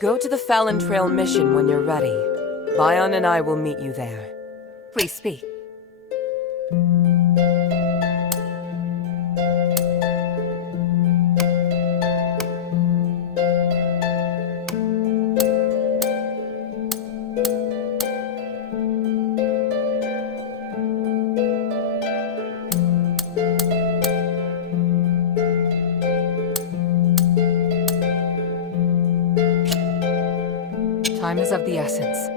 Go to the Fallon Trail mission when you're ready. Bion and I will meet you there. Please speak. Time is of the essence.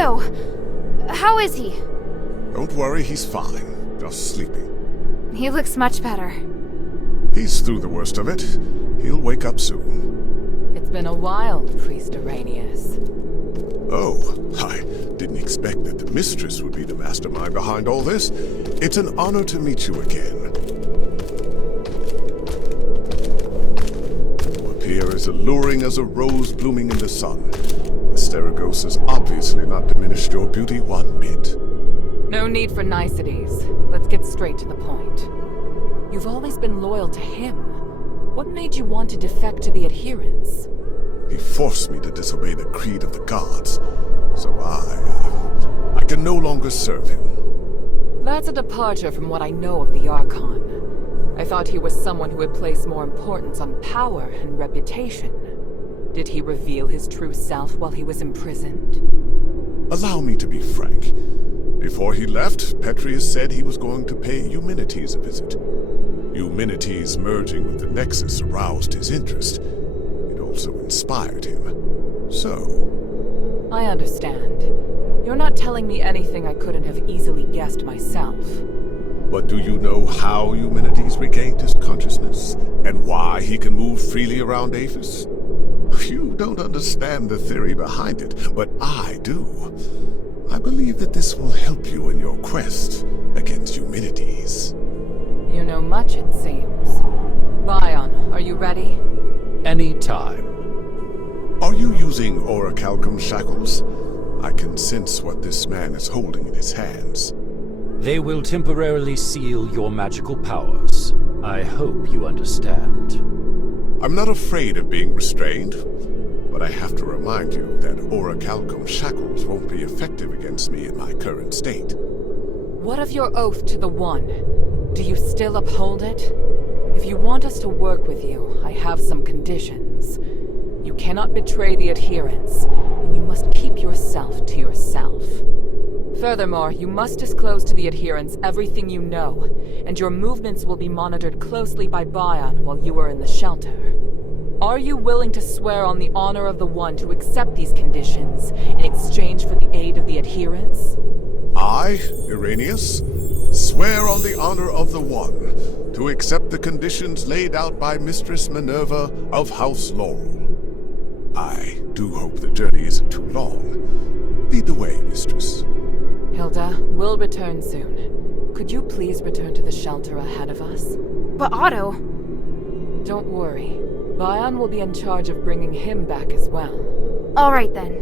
Otto! How is he? Don't worry, he's fine. Just sleeping. He looks much better. He's through the worst of it. He'll wake up soon. It's been a while, Priest Arrhenius. Oh, I didn't expect that the mistress would be the mastermind behind all this. It's an honor to meet you again. You appear as alluring as a rose blooming in the sun. Asterigos has obviously not diminished your beauty one bit. No need for niceties. Let's get straight to the point. You've always been loyal to him. What made you want to defect to the adherents? He forced me to disobey the creed of the gods, so I can no longer serve him. That's a departure from what I know of the Archon. I thought he was someone who had placed more importance on power and reputation. Did he reveal his true self while he was imprisoned? Allow me to be frank. Before he left, Petrius said he was going to pay Eumenides a visit. Eumenides merging with the Nexus aroused his interest. It also inspired him. So... I understand. You're not telling me anything I couldn't have easily guessed myself. But do you know how Eumenides regained his consciousness? And why he can move freely around Aphis? You don't understand the theory behind it, but I do. I believe that this will help you in your quest against Eumenides. You know much, it seems. Bion, are you ready? Any time. Are you using orichalcum shackles? I can sense what this man is holding in his hands. They will temporarily seal your magical powers. I hope you understand. I'm not afraid of being restrained, but I have to remind you that orichalcum shackles won't be effective against me in my current state. What of your oath to the One? Do you still uphold it? If you want us to work with you, I have some conditions. You cannot betray the adherents, and you must keep yourself to yourself. Furthermore, you must disclose to the adherents everything you know, and your movements will be monitored closely by Bion while you are in the shelter. Are you willing to swear on the honor of the One to accept these conditions in exchange for the aid of the adherents? I, Irenaeus, swear on the honor of the One to accept the conditions laid out by Mistress Minerva of House Laurel. I do hope the journey isn't too long. Lead the way, Mistress. Hilda, we'll return soon. Could you please return to the shelter ahead of us? But Otto... Don't worry. Bion will be in charge of bringing him back as well. All right then.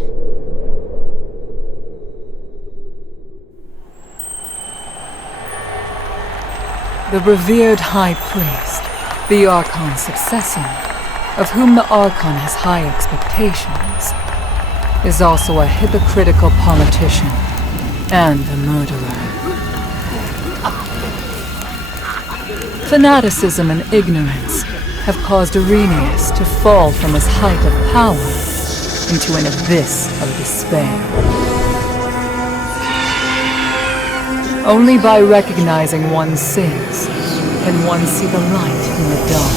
The revered High Priest, the Archon's successor, of whom the Archon has high expectations, is also a hypocritical politician and a murderer. Fanaticism and ignorance have caused Arrhenius to fall from his height of power into an abyss of despair. Only by recognizing one's sins can one see the light in the dark.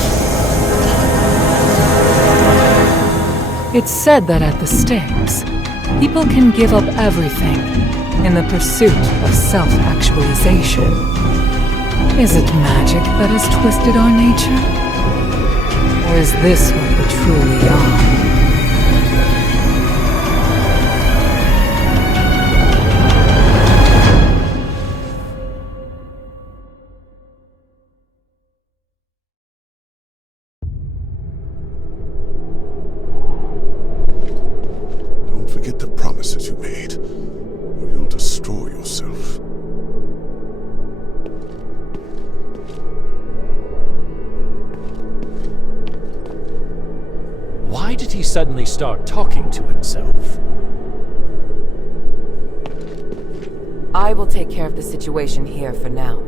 It's said that at the stakes, people can give up everything in the pursuit of self-actualization. Is it magic that has twisted our nature? Or is this what we truly are? Don't forget the promises you made, or you'll destroy yourself. Why did he suddenly start talking to himself? I will take care of the situation here for now.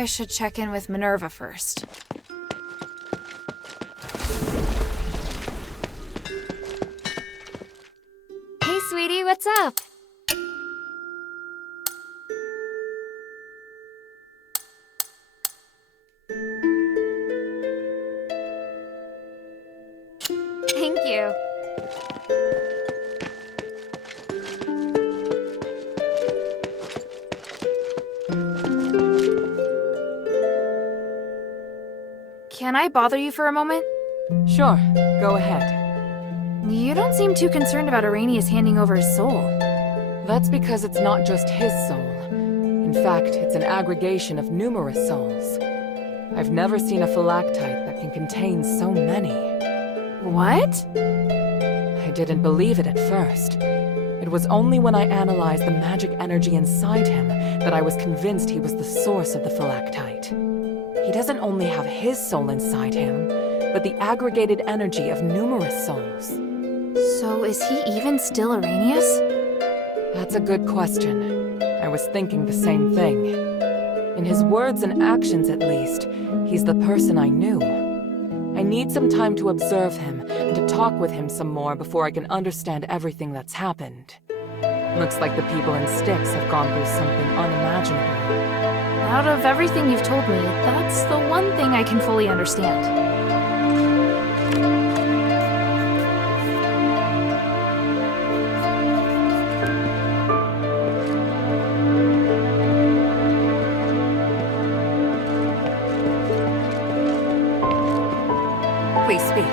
I should check in with Minerva first. Hey, sweetie, what's up? Thank you. Can I bother you for a moment? Sure, go ahead. You don't seem too concerned about Arrhenius handing over his soul. That's because it's not just his soul. In fact, it's an aggregation of numerous souls. I've never seen a phylactite that can contain so many. What? I didn't believe it at first. It was only when I analyzed the magic energy inside him that I was convinced he was the source of the phylactite. He doesn't only have his soul inside him, but the aggregated energy of numerous souls. So is he even still Arrhenius? That's a good question. I was thinking the same thing. In his words and actions, at least, he's the person I knew. I need some time to observe him and to talk with him some more before I can understand everything that's happened. Looks like the people in Styx have gone through something unimaginable. Out of everything you've told me, that's the one thing I can fully understand. Please speak.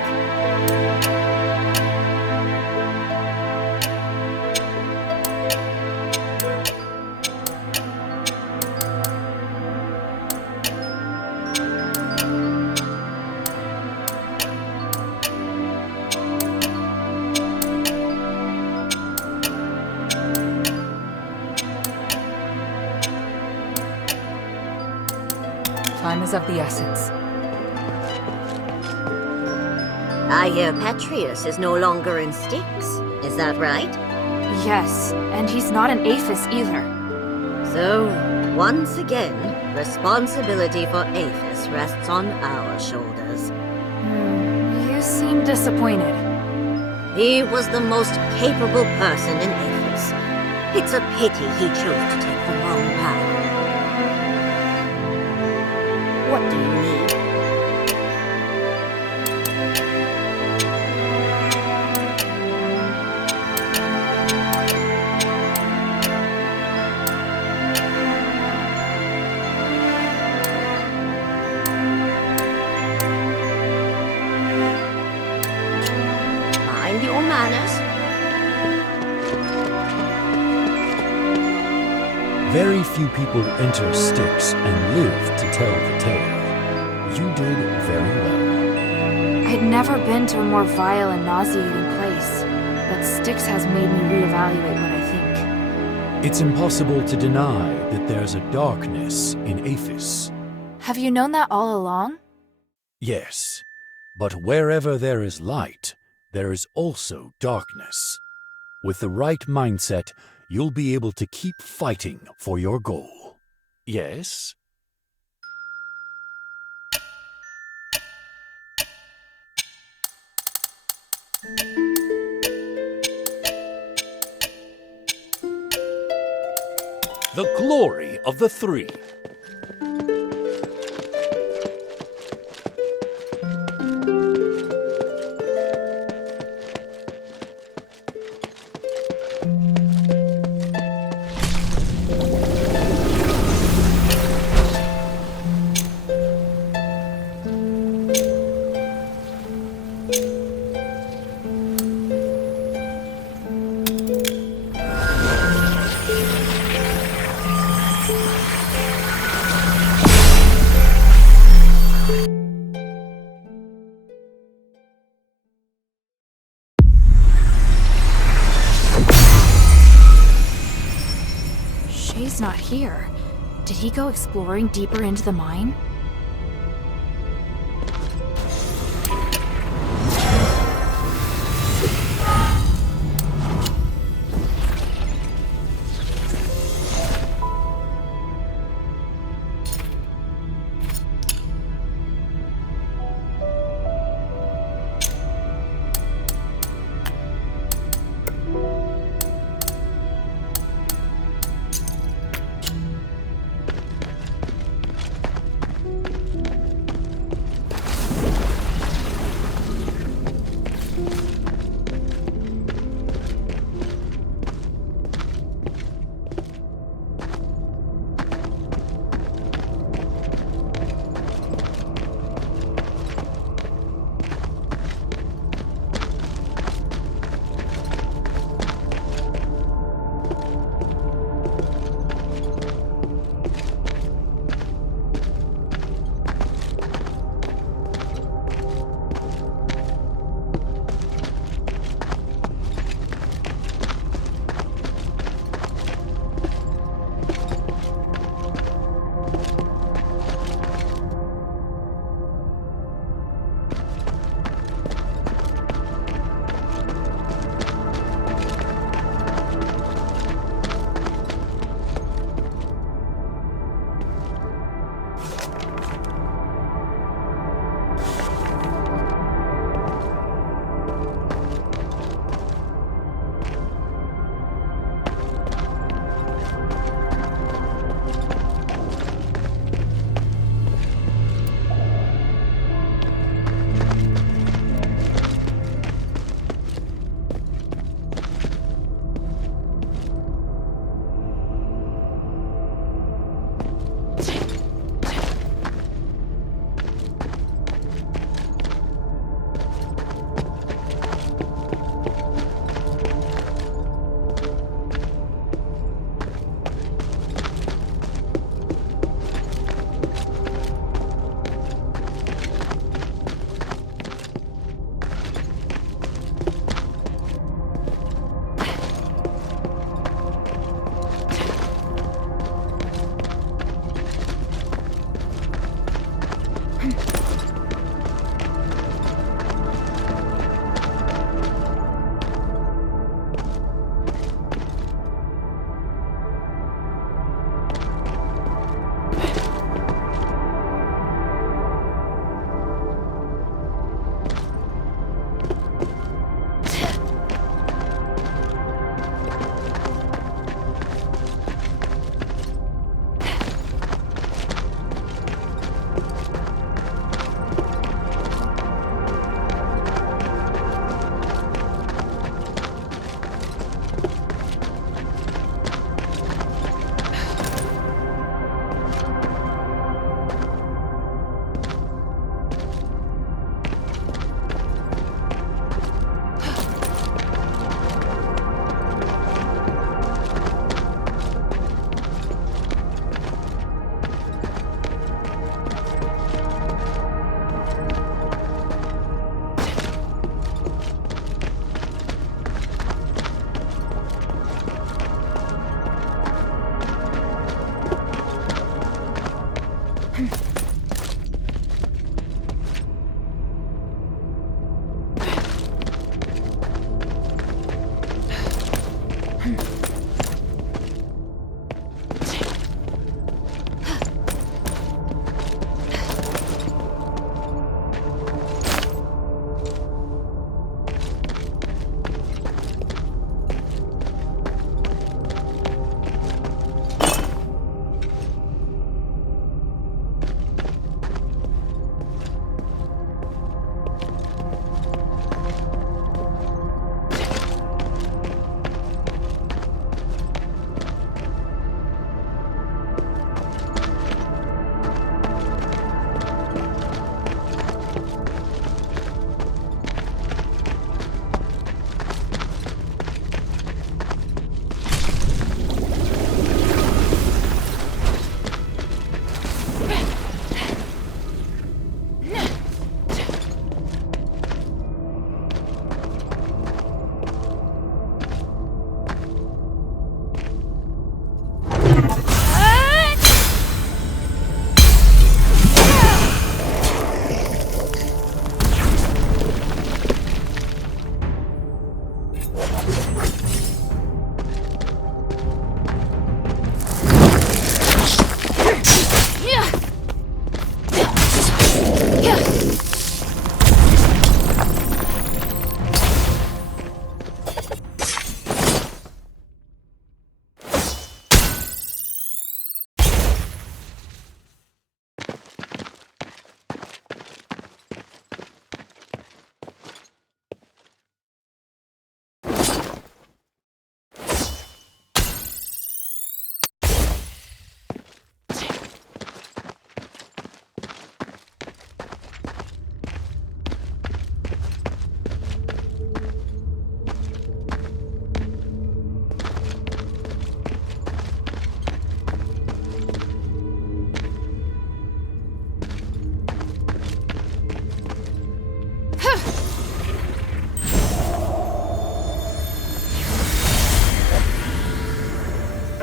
Time is of the essence. I hear Petrius is no longer in Styx. Is that right? Yes, and he's not an Aphis either. So, once again, responsibility for Aphis rests on our shoulders. You seem disappointed. He was the most capable person in Aphis. It's a pity he chose to take the wrong path. What do you need? Mind your manners. Very few people enter Styx and live to tell the tale. You did very well. I'd never been to a more vile and nauseating place, but Styx has made me reevaluate what I think. It's impossible to deny that there's a darkness in Aphis. Have you known that all along? Yes, but wherever there is light, there is also darkness. With the right mindset, you'll be able to keep fighting for your goal. Yes? The glory of the three. Shay's not here. Did he go exploring deeper into the mine?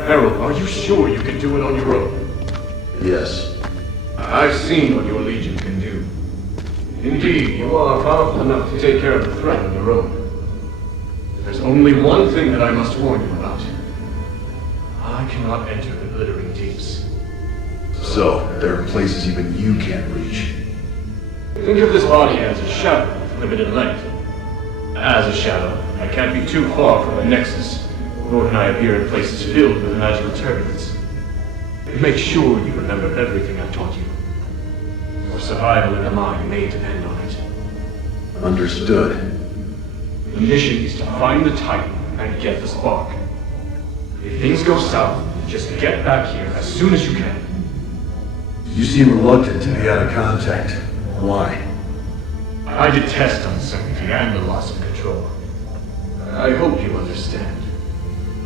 Harold, are you sure you can do it on your own? Yes. I've seen what your Legion can do. Indeed, you are powerful enough to take care of the threat on your own. There's only one thing that I must warn you about. I cannot enter the glittering deeps. So, there are places even you can't reach. Think of this body as a shadow with limited length. As a shadow, I can't be too far from a nexus, nor can I appear in places filled with magical turbulence. Make sure you remember everything I've taught you. Your survival in the mine may depend on it. Understood. The mission is to find the Titan and get the spark. If things go south, just get back here as soon as you can. You seem reluctant to be out of contact. Why? I detest uncertainty and the loss of control. I hope you understand.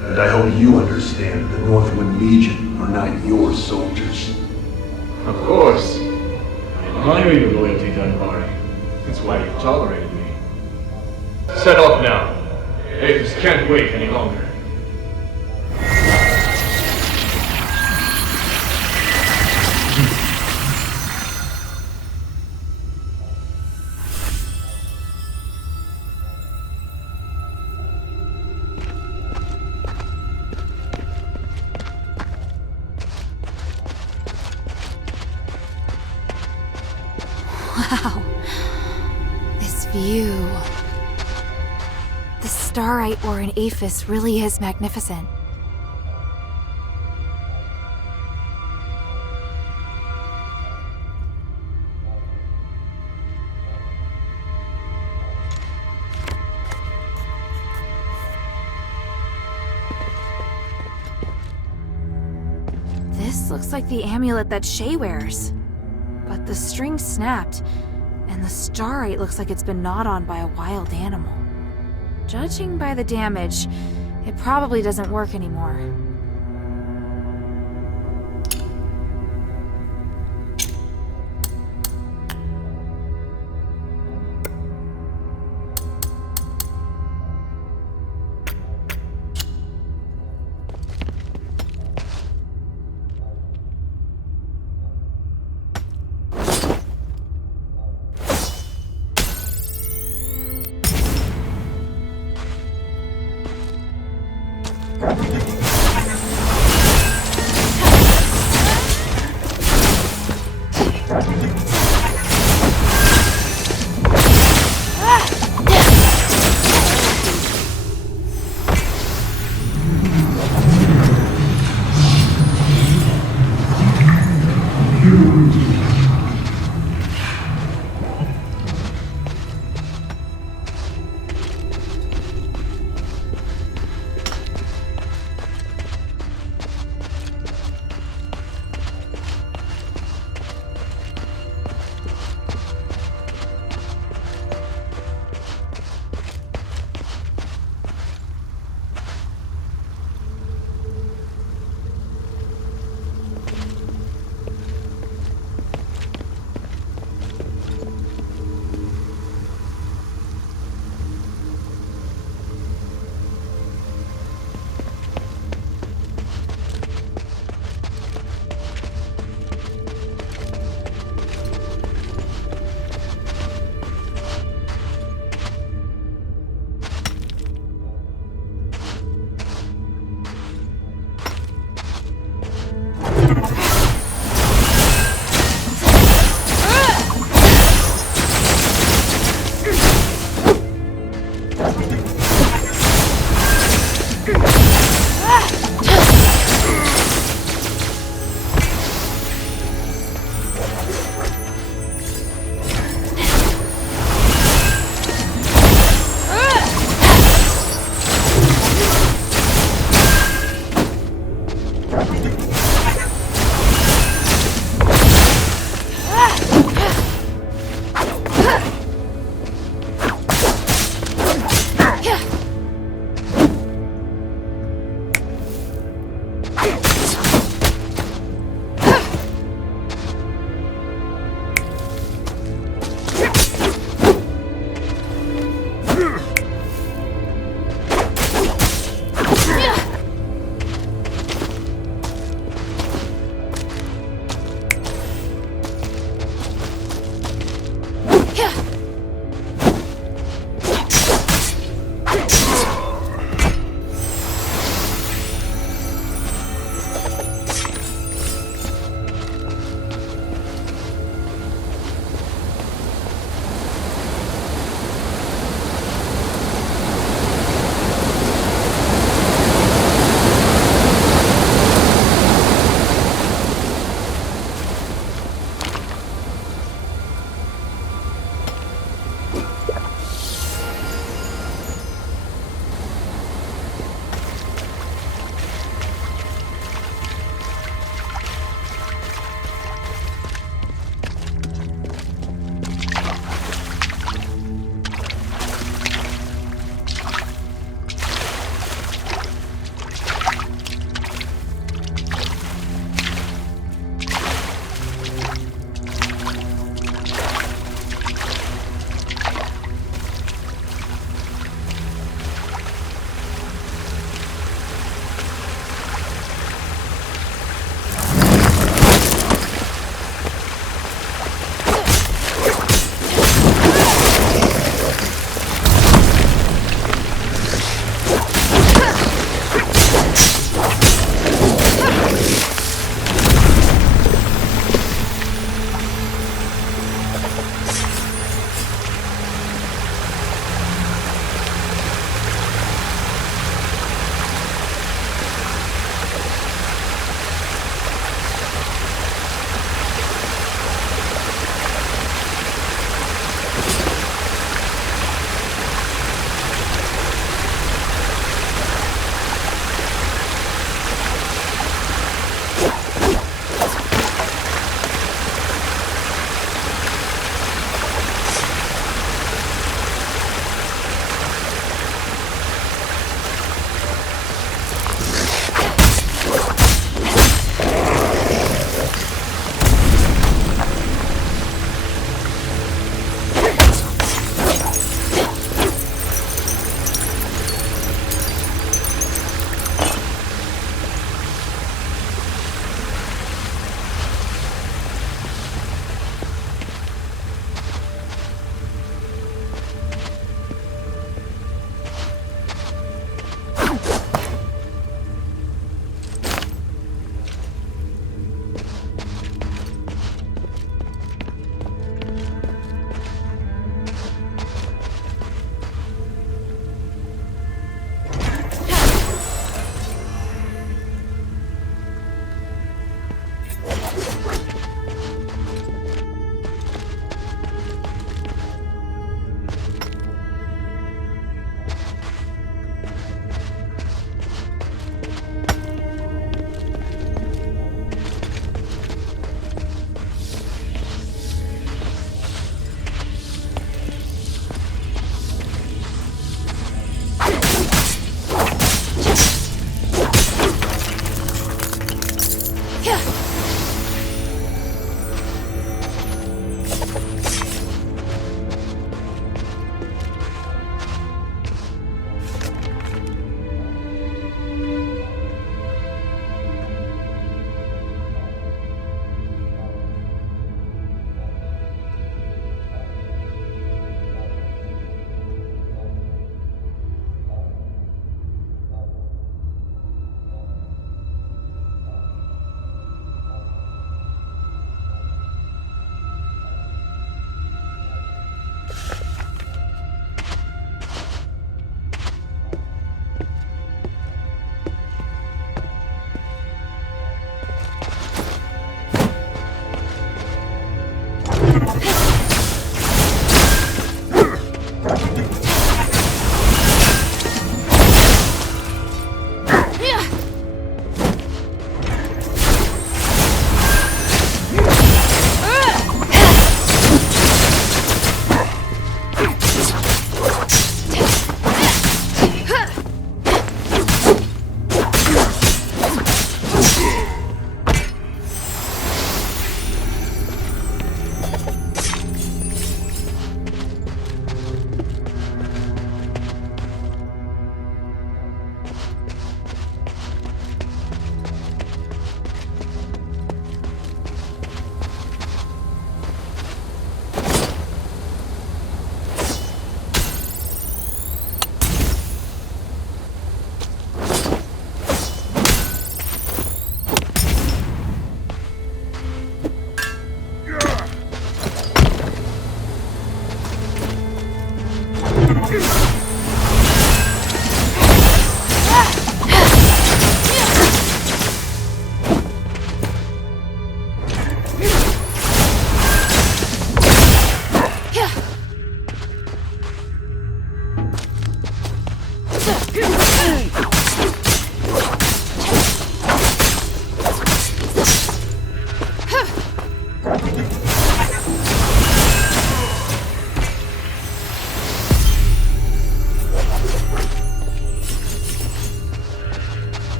And I hope you understand the Northwind Legion are not your soldiers. Of course. I admire your loyalty, Dunbari. That's why you've tolerated me. Set off now. Avis can't wait any longer. Wow. This view. The starite ore in Aphis really is magnificent. This looks like the amulet that Shay wears. But the string snapped, and the starite looks like it's been gnawed on by a wild animal. Judging by the damage, it probably doesn't work anymore.